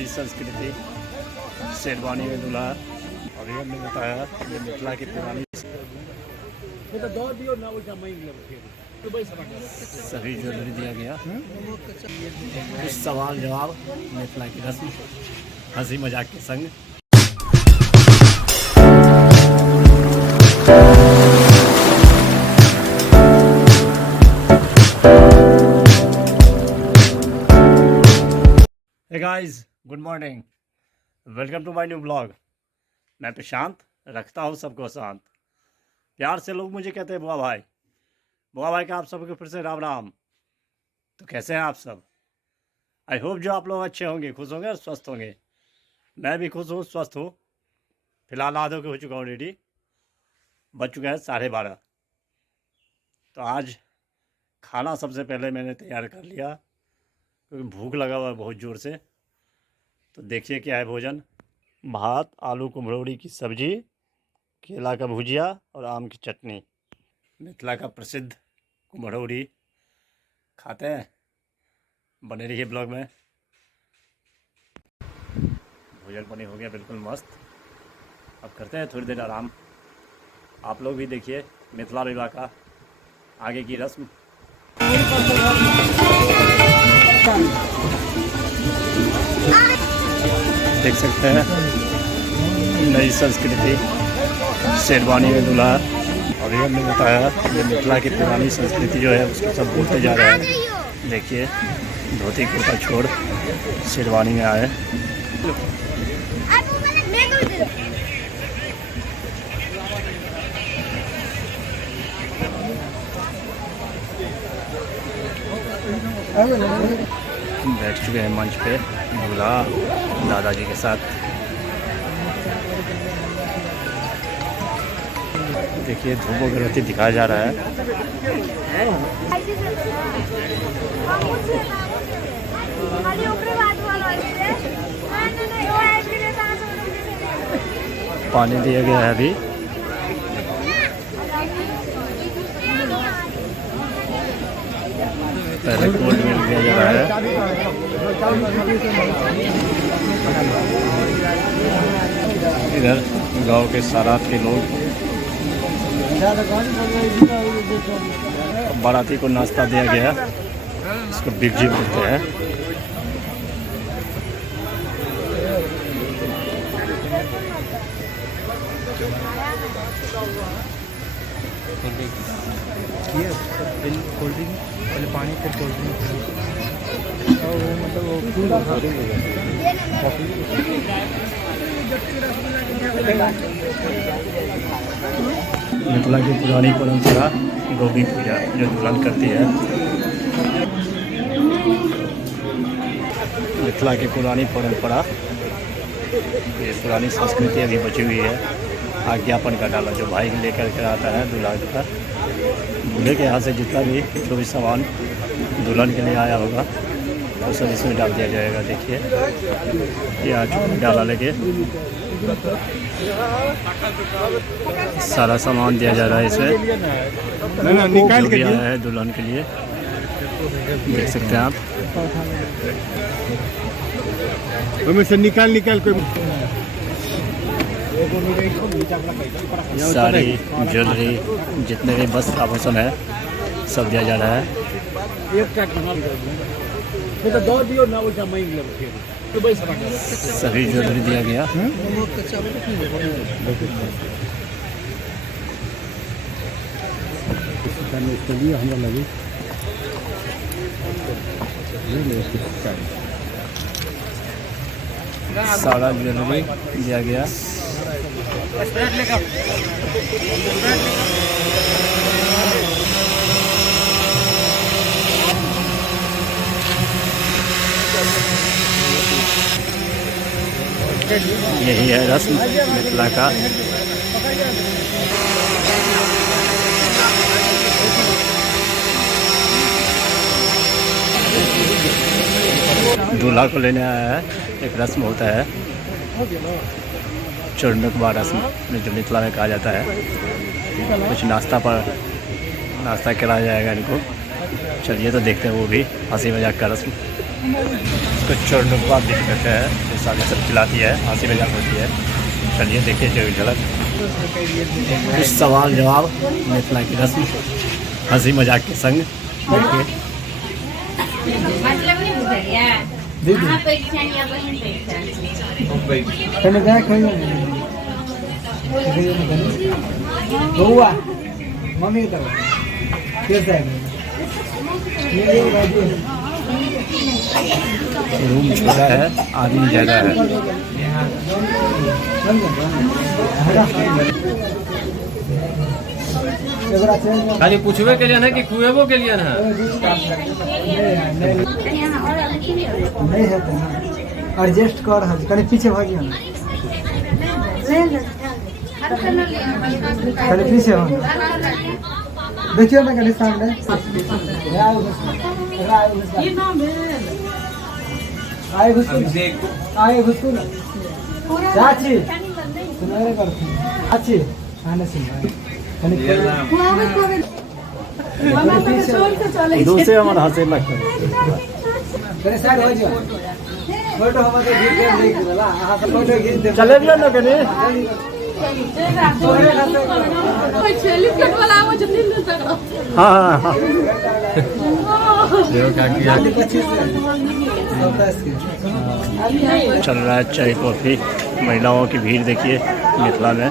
नई संस्कृति शेरवानी में दूल्हा। और ये हमने बताया ये मिथिला की पुरानी सभी ज्वेलरी दिया गया। कुछ सवाल जवाब मिथिला की रस्म हंसी मजाक के संग। Hey guys, good morning, welcome to my new blog. मैं प्रशांत, रखता हूँ सबको शांत। प्यार से लोग मुझे कहते हैं बुआ भाई। बुआ भाई का आप सबको फिर से राम राम। तो कैसे हैं आप सब? आई होप जो आप लोग अच्छे होंगे, खुश होंगे और स्वस्थ होंगे। मैं भी खुश हूँ, स्वस्थ हूँ। फिलहाल आधो के हो चुका हूँ रेडी। बज चुका है 12:30। तो आज खाना सबसे पहले मैंने तैयार कर लिया क्योंकि भूख लगा हुआ है बहुत ज़ोर से। तो देखिए क्या है भोजन। भात, आलू कुम्हरौरी की सब्ज़ी, केला का भुजिया और आम की चटनी। मिथिला का प्रसिद्ध कुम्हरौरी खाते हैं। बने रहिए ब्लॉग में। भोजन पानी हो गया बिल्कुल मस्त। अब करते हैं थोड़ी देर आराम। आप लोग भी देखिए मिथिला विवाह का आगे की रस्म। देख सकते हैं नई संस्कृति शेरवानी में दूल्हा। और ये हमने बताया ये मिथिला की पुरानी संस्कृति जो है उसको सब भूलते जा रहे हैं। देखिए धोती कुर्ता छोड़ शेरवानी में आए। बैठ चुके हैं मंच पे दूल्हा दादाजी के साथ। देखिए धूप अगरबत्ती दिखाया जा रहा है। पानी दिया गया है अभी। पहले कोल्ड मिल्क दिया जा रहा है। इधर गांव के सारात के लोग बाराती को नाश्ता दिया गया। इसको बिगजी बोलते हैं। कोल्ड ड्रिंक पहले पानी फिर कोल्ड ड्रिंक और वो मतलब वो फूल मिथिला की पुरानी परंपरा गोभी पूजा जो दुल्हन करती है। मिथिला की पुरानी परंपरा, ये पुरानी संस्कृति अभी बची हुई है। आज्ञापन का डाला जो भाई लेकर के आता है दूल्हा का। दूल्हे के यहाँ से जितना भी जो भी सामान दुल्हन के लिए आया होगा वो सब इसमें डाल दिया जाएगा। देखिए ये आज डाला लेके सारा सामान दिया जा रहा है इसमें। निकाल के आया है दुल्हन के लिए, देख सकते हैं आप। उसमें से निकाल कोई सारी ज्वेलरी जितने भी वस्त्र आभूषण है सब दिया जा रहा है। सभी ज्वेलरी दिया गया। सारा ज्वेलरी दिया गया। यही है रस्म मिथिला का। दूल्हा को लेने आया है। एक रस्म होता है चुरनुकवा रस्म में, जो मिथिला में कहा जाता है। कुछ नाश्ता कराया जाएगा इनको। चलिए तो देखते हैं वो भी हंसी मजाक का रस्म। इसको चुरनुकवा भी कहते हैं। साथ सब खिलाती है, हंसी मजाक होती है। चलिए देखिए जो झलक। कुछ सवाल जवाब मिथिला की रस्म हंसी मजाक के संग देखिए। पहले क्या खाइए हुआ मम्मी की तरफ कैसा है रूम छोटा है, आदमी ज़्यादा है। खाली पूछबे के लिए ना कि खुएबो के लिए ना? नहीं है तो एडजस्ट कर कहीं पीछे भागियो ना कहीं पीछे हो देखियो ना कहीं सामने आए घुसको ना चाची सुनारे करती चाची आने सुन दो से हमारा हंसे लगता है। कहीं साइड हो जाओ फोटो हमारे घिच के नहीं करला आहा तो फोटो घिच दे चले भी ना कहीं। हाँ हाँ चल रहा है चाय कॉफ़ी। महिलाओं की भीड़ देखिए मिथिला में।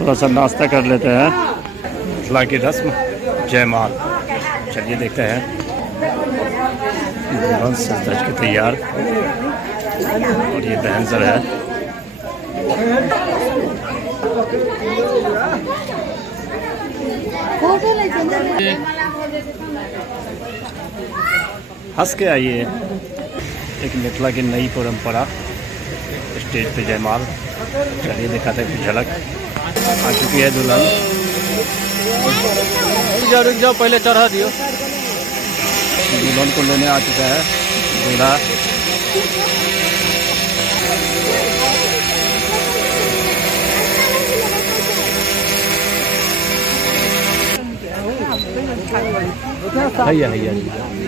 थोड़ा सा नाश्ता कर लेते हैं। मिथिला की रस्म जयमाल। चलिए देखते हैं। दुल्हन सज धज के तैयार और ये बहन सर है। हंस के आइए। एक मिथिला की नई परंपरा स्टेज पे जयमाल। चलिए दिखाते हैं झलक। आ चुकी है दुल्हन। रुक जाओ पहले चढ़ा दियो। दुल्हन को लेने आ चुका है दूल्हा। हैया हैया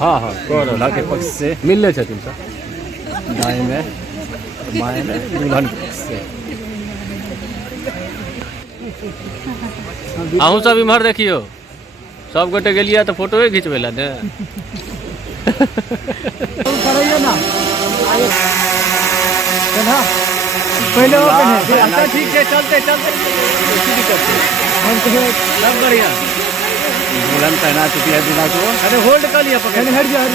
हाँ हाँ दूल्हा के पक्ष से मिल ले छथिन सर। दाएं में बाएं में दुल्हन के पक्ष से। अहूँ सब इम्हर देखियो। सब गोटे गेलिए तो फोटोए घिचबे ला ने। कराइए ना ना पहले वो पहने अच्छा ठीक है चलते चलते। हम तो सब बढ़िया। दुल्हन पहना चुकी है दूल्हा को। अरे होल्ड कर लिया पकड़। हट जाओ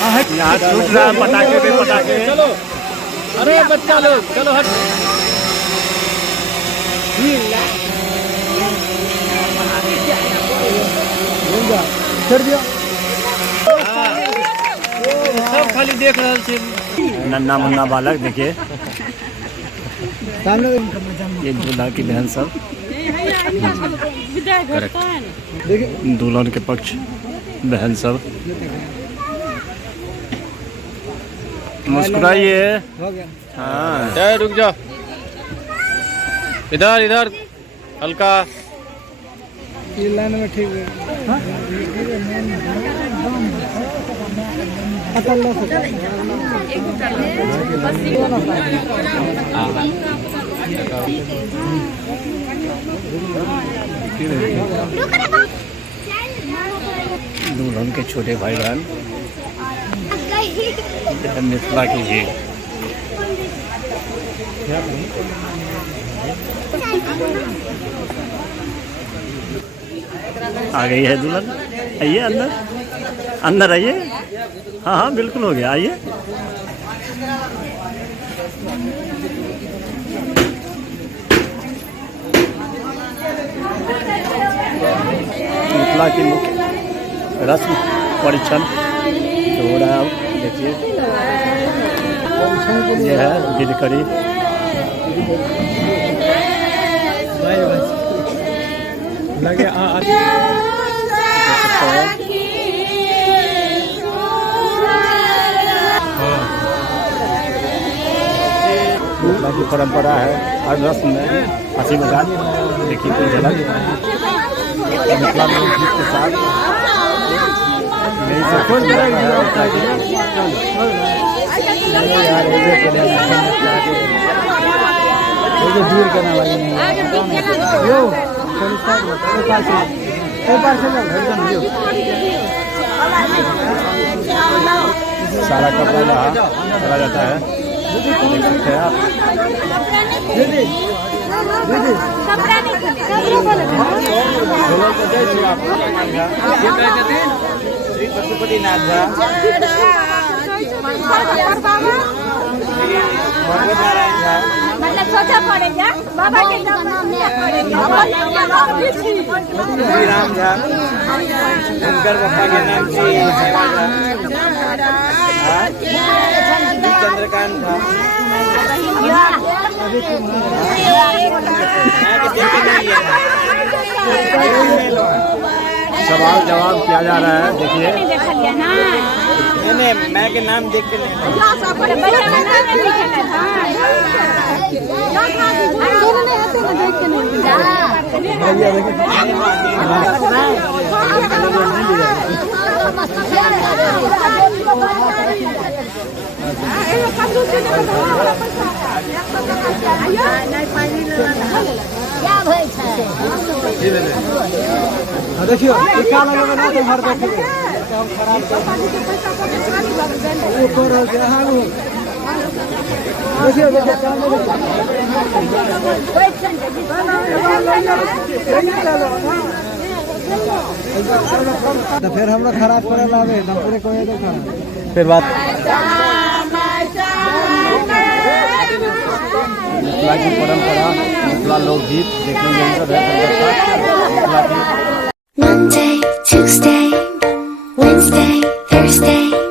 हाँ हट यहाँ टूट रहा है पटाखे पे पटाखे। चलो अरे बच्चा लोग चलो हट। चढ़ दिया सब खाली देख रहा छी। नन्ना मुन्ना बालक देखिए। सामने ये दूल्हा की बहन सब। देखिए दुल्हन के पक्ष बहन सब। मुस्कुराइए। हो गया हाँ रुक जाओ। इधर इधर हल्का। ये लाइन में ठीक है हाँ अकल लो दुल्हन के छोटे भाई बहन मिथिला की भीड़। आ गई है दुल्हन। आइए अंदर अंदर आइए। हाँ हाँ बिल्कुल हो गया। आइए मिथिला की मुख्य रस्म परीक्षण जो हो रहा है। अब देखिए ये है दिलकड़ी। लगे मिथिला की परंपरा है हर रस्म में हंसी मजाक। देखिए कोई झलक। मिथिला लोकगीत के साथ यही सब कुछ दूर करना लगे यो सारा कपड़ा यहाँ चला जाता है, देख सकते हैं आप। श्री पशुपतिनाथ झा, भगवत नारायण झा, मतलब सोचा पड़ेगा बाबा के नाम श्री राम झा, शंकर पप्पा के नाम से चंद्रकांत झा। सवाल जवाब किया जा रहा है, देखिए। मैंने मैं के नाम देख के नहीं देखियो टीका लगे ना तो हर देखिए ऊपर से हां देखियो तो फिर हम लोग खराब करे लावे हम पूरे कोई तो खराब फिर बात मिथिला की परंपरा, मिथिला लोकगीत देखने में सब है। Monday, Tuesday, Wednesday, Thursday.